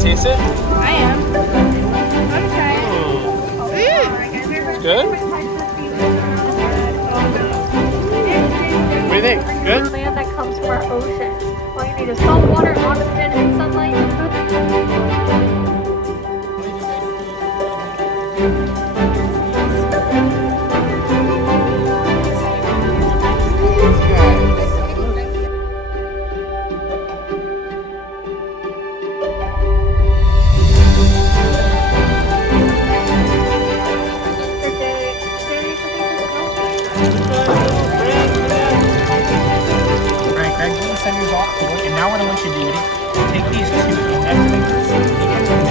taste it? I am. I'm trying. It's good? What do you think? Good? Land that comes from our ocean. All you need is salt water, oxygen, and sunlight. Alright, Greg, we're going to send yours off to work, and now what I want you to do, take these two index fingers, take them